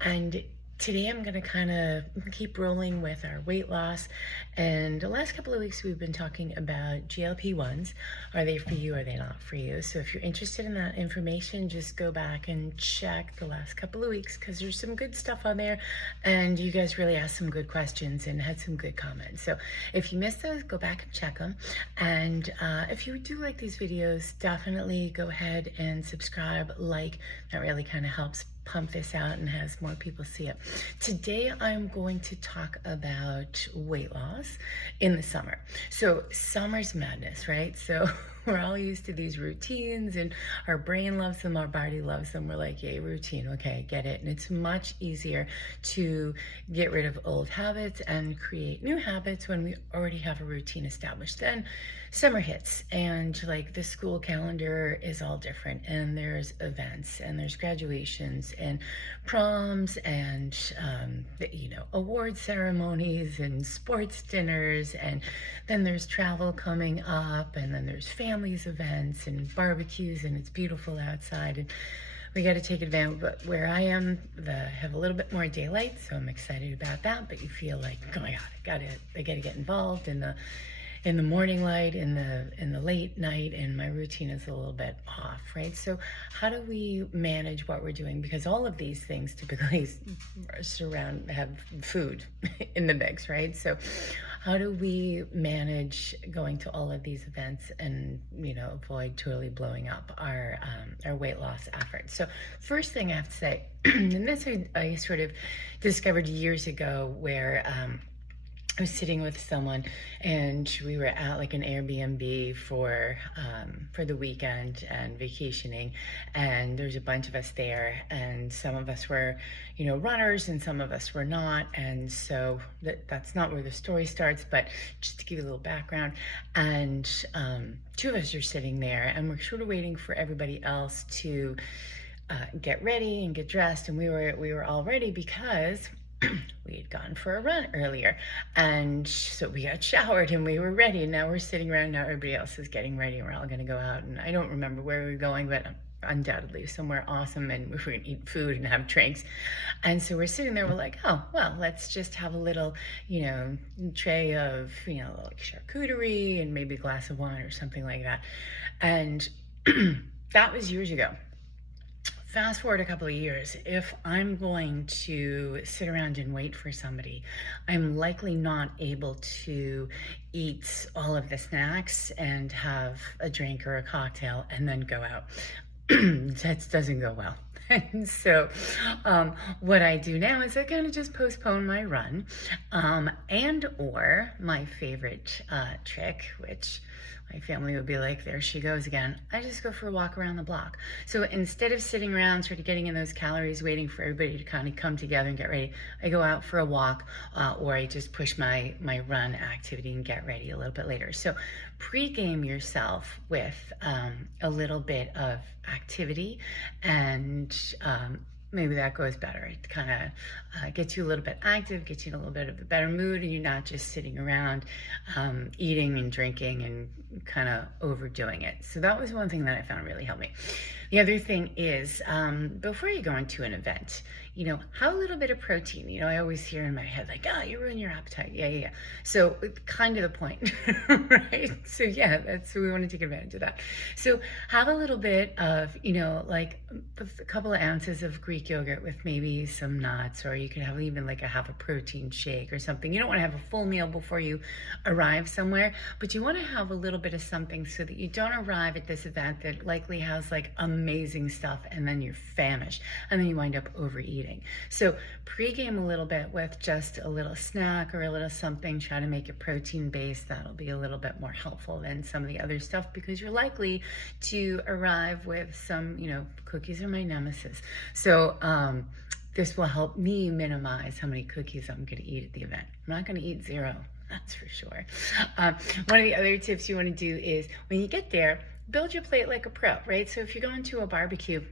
And today I'm going to kind of keep rolling with our weight loss. And the last couple of weeks we've been talking about GLP-1s. Are they for you? Are they not for you? So if you're interested in that information, just go back and check the last couple of weeks because there's some good stuff on there. And you guys really asked some good questions and had some good comments. So if you missed those, go back and check them. And if you do like these videos, definitely go ahead and subscribe, like. That really kind of helps pump this out and has more people see it. Today I'm going to talk about weight loss in the summer. So summer's madness, right? So we're all used to these routines and our brain loves them, our body loves them. We're like, yay, routine, okay, get it. And it's much easier to get rid of old habits and create new habits when we already have a routine established. Then summer hits and like the school calendar is all different, and there's events and there's graduations and proms and award ceremonies and sports dinners, and then there's travel coming up, and then there's families events and barbecues, and it's beautiful outside, and we got to take advantage. But where I am, have a little bit more daylight, so I'm excited about that. But you feel like, oh my God, I gotta get involved in the morning light, in the late night, and my routine is a little bit off, right? So how do we manage what we're doing? Because all of these things typically have food in the mix, right? So how do we manage going to all of these events and avoid totally blowing up our weight loss efforts? So first thing I have to say, and this I sort of discovered years ago, where I was sitting with someone and we were at like an Airbnb for the weekend and vacationing, and there's a bunch of us there, and some of us were runners and some of us were not, and so that's not where the story starts, but just to give you a little background. And two of us are sitting there and we're sort of waiting for everybody else to get ready and get dressed, and we were all ready because we had gone for a run earlier, and so we got showered and we were ready, and now we're sitting around. Now everybody else is getting ready and we're all going to go out, and I don't remember where we were going, but undoubtedly somewhere awesome, and we were going to eat food and have drinks. And so we're sitting there, we're like, oh well, let's just have a little tray of like charcuterie and maybe a glass of wine or something like that. And that was years ago. Fast forward a couple of years, if I'm going to sit around and wait for somebody, I'm likely not able to eat all of the snacks and have a drink or a cocktail and then go out. That doesn't go well. And so what I do now is I kind of just postpone my run, and or my favorite trick, which my family would be like, there she goes again, I just go for a walk around the block. So instead of sitting around sort of getting in those calories, waiting for everybody to kind of come together and get ready, I go out for a walk, or I just push my run activity and get ready a little bit later. So pre-game yourself with a little bit of activity, and maybe that goes better. It kind of gets you a little bit active, gets you in a little bit of a better mood, and you're not just sitting around eating and drinking and kind of overdoing it. So that was one thing that I found really helped me. The other thing is, before you go into an event, have a little bit of protein. I always hear in my head, like, oh, you ruin your appetite. Yeah. So kind of the point, right? So yeah, we want to take advantage of that. So have a little bit of, like a couple of ounces of Greek yogurt with maybe some nuts, or you could have even like half a protein shake or something. You don't want to have a full meal before you arrive somewhere, but you want to have a little bit of something so that you don't arrive at this event that likely has like amazing stuff and then you're famished and then you wind up overeating. So pre-game a little bit with just a little snack or a little something. Try to make it protein based. That'll be a little bit more helpful than some of the other stuff, because you're likely to arrive with some, cookies are my nemesis. So this will help me minimize how many cookies I'm going to eat at the event. I'm not going to eat 0. That's for sure. One of the other tips you want to do is when you get there, build your plate like a pro, right? So if you're going to a barbecue,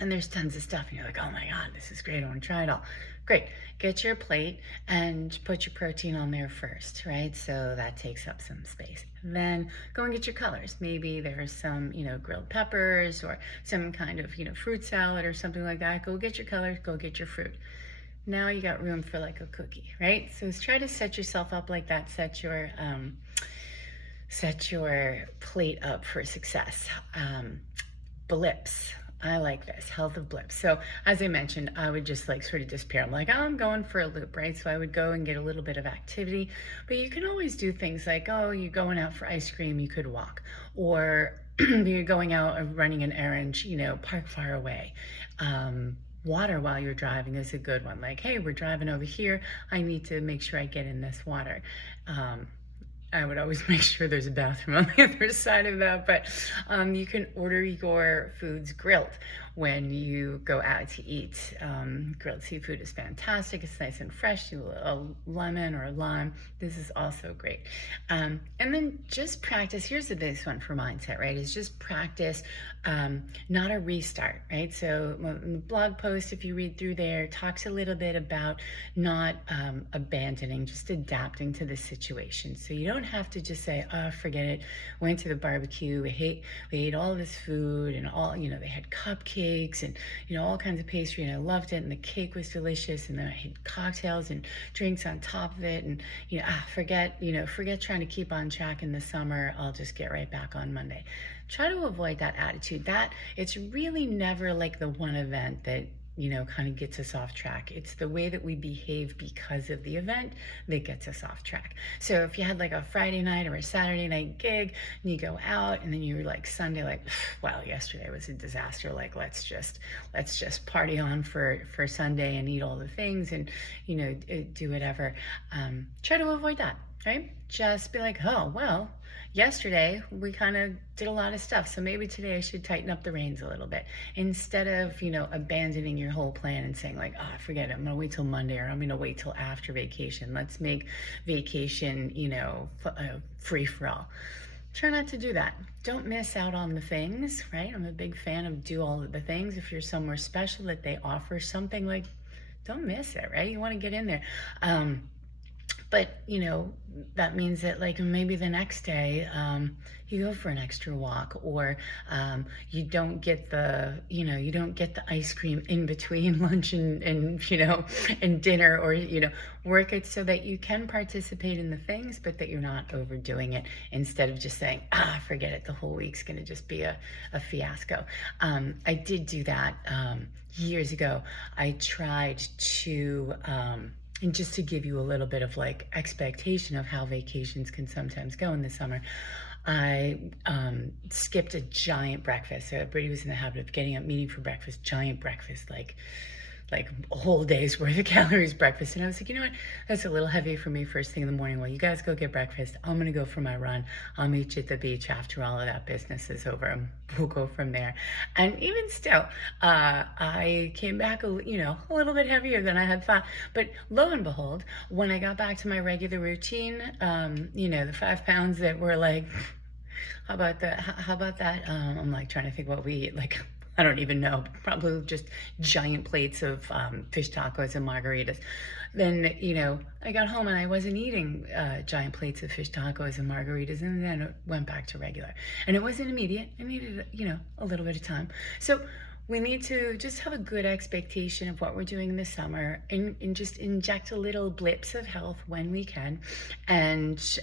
and there's tons of stuff and you're like, oh my God, this is great, I want to try it all. Great. Get your plate and put your protein on there first, right? So that takes up some space. Then go and get your colors. Maybe there's some, grilled peppers or some kind of, fruit salad or something like that. Go get your colors, go get your fruit. Now you got room for like a cookie, right? So try to set yourself up like that. Set your plate up for success. Blips. I like this, health of blips. So as I mentioned, I would just like sort of disappear. I'm like, oh, I'm going for a loop, right? So I would go and get a little bit of activity, but you can always do things like, oh, you're going out for ice cream, you could walk, or you're going out and running an errand, park far away. Water while you're driving is a good one. Like, hey, we're driving over here, I need to make sure I get in this water. I would always make sure there's a bathroom on the other side of that, but you can order your foods grilled when you go out to eat. Grilled seafood is fantastic. It's nice and fresh. Do a lemon or a lime. This is also great. And then just practice. Here's the biggest one for mindset, right? Is just practice, not a restart, right? So the blog post, if you read through there, talks a little bit about not abandoning, just adapting to the situation. So you don't have to just say, oh, forget it. Went to the barbecue. We ate all this food and all, they had cupcakes and, all kinds of pastry, and I loved it. And the cake was delicious. And then I had cocktails and drinks on top of it. And, forget trying to keep on track in the summer. I'll just get right back on Monday. Try to avoid that attitude. That it's really never like the one event that, kind of gets us off track. It's the way that we behave because of the event that gets us off track. So if you had like a Friday night or a Saturday night gig and you go out and then you're like Sunday, like, well, yesterday was a disaster. Like, let's just party on for Sunday and eat all the things and, do whatever. Try to avoid that, right? Just be like, oh, well, yesterday we kind of did a lot of stuff, so maybe today I should tighten up the reins a little bit, instead of abandoning your whole plan and saying like, oh, forget it, I'm gonna wait till Monday, or I'm gonna wait till after vacation. Let's make vacation free for all. Try not to do that. Don't miss out on the things, right? I'm a big fan of do all of the things. If you're somewhere special that they offer something, like, don't miss it, right? You want to get in there. But, that means that like maybe the next day you go for an extra walk, or you don't get the ice cream in between lunch and and dinner, or, work it so that you can participate in the things, but that you're not overdoing it, instead of just saying, forget it, the whole week's going to just be a fiasco. I did do that years ago. I tried to... And just to give you a little bit of like expectation of how vacations can sometimes go in the summer, I skipped a giant breakfast. So everybody was in the habit of getting up, meeting for breakfast, giant breakfast, like a whole day's worth of calories breakfast. And I was like, you know what, that's a little heavy for me first thing in the morning. Well, you guys go get breakfast. I'm gonna go for my run. I'll meet you at the beach after all of that business is over, and we'll go from there. And even still, I came back a little bit heavier than I had thought. But lo and behold, when I got back to my regular routine, the 5 pounds that were like, how about that? I'm like trying to think what we eat, like, I don't even know, probably just giant plates of fish tacos and margaritas. Then, I got home and I wasn't eating giant plates of fish tacos and margaritas, and then it went back to regular. And it wasn't immediate. It needed, a little bit of time. So we need to just have a good expectation of what we're doing this summer, and just inject a little blips of health when we can, and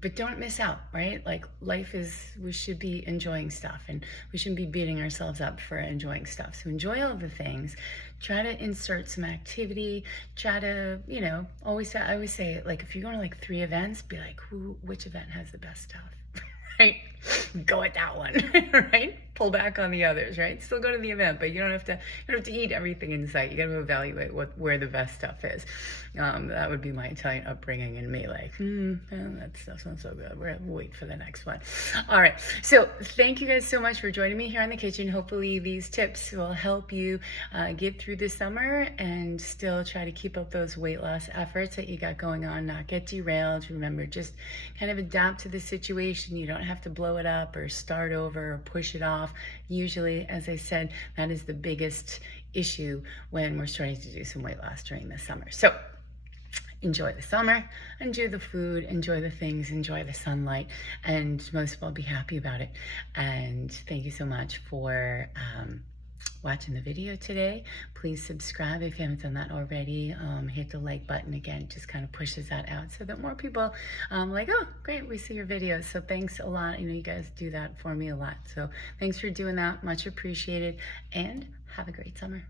but don't miss out, right? Like, life is, we should be enjoying stuff, and we shouldn't be beating ourselves up for enjoying stuff. So enjoy all the things. Try to insert some activity. Try to, I always say, like, if you're going to like 3 events, be like, which event has the best stuff? Right? Go at that one, right? Pull back on the others, right? Still go to the event, but you don't have to eat everything in sight. You got to evaluate where the best stuff is. That would be my Italian upbringing, and me like, that stuff's not so good. We'll wait for the next one. All right. So thank you guys so much for joining me here in the kitchen. Hopefully these tips will help you get through the summer and still try to keep up those weight loss efforts that you got going on, not get derailed. Remember, just kind of adapt to the situation. You don't have to blow blow it up or start over or push it off. Usually, as I said, that is the biggest issue when we're starting to do some weight loss during the summer. So enjoy the summer, enjoy the food, enjoy the things, enjoy the sunlight, and most of all, be happy about it. And thank you so much for watching the video today. Please subscribe if you haven't done that already. Hit the like button again, just kind of pushes that out so that more people like, oh, great, we see your videos. So thanks a lot. I know you guys do that for me a lot. So thanks for doing that. Much appreciated, and have a great summer.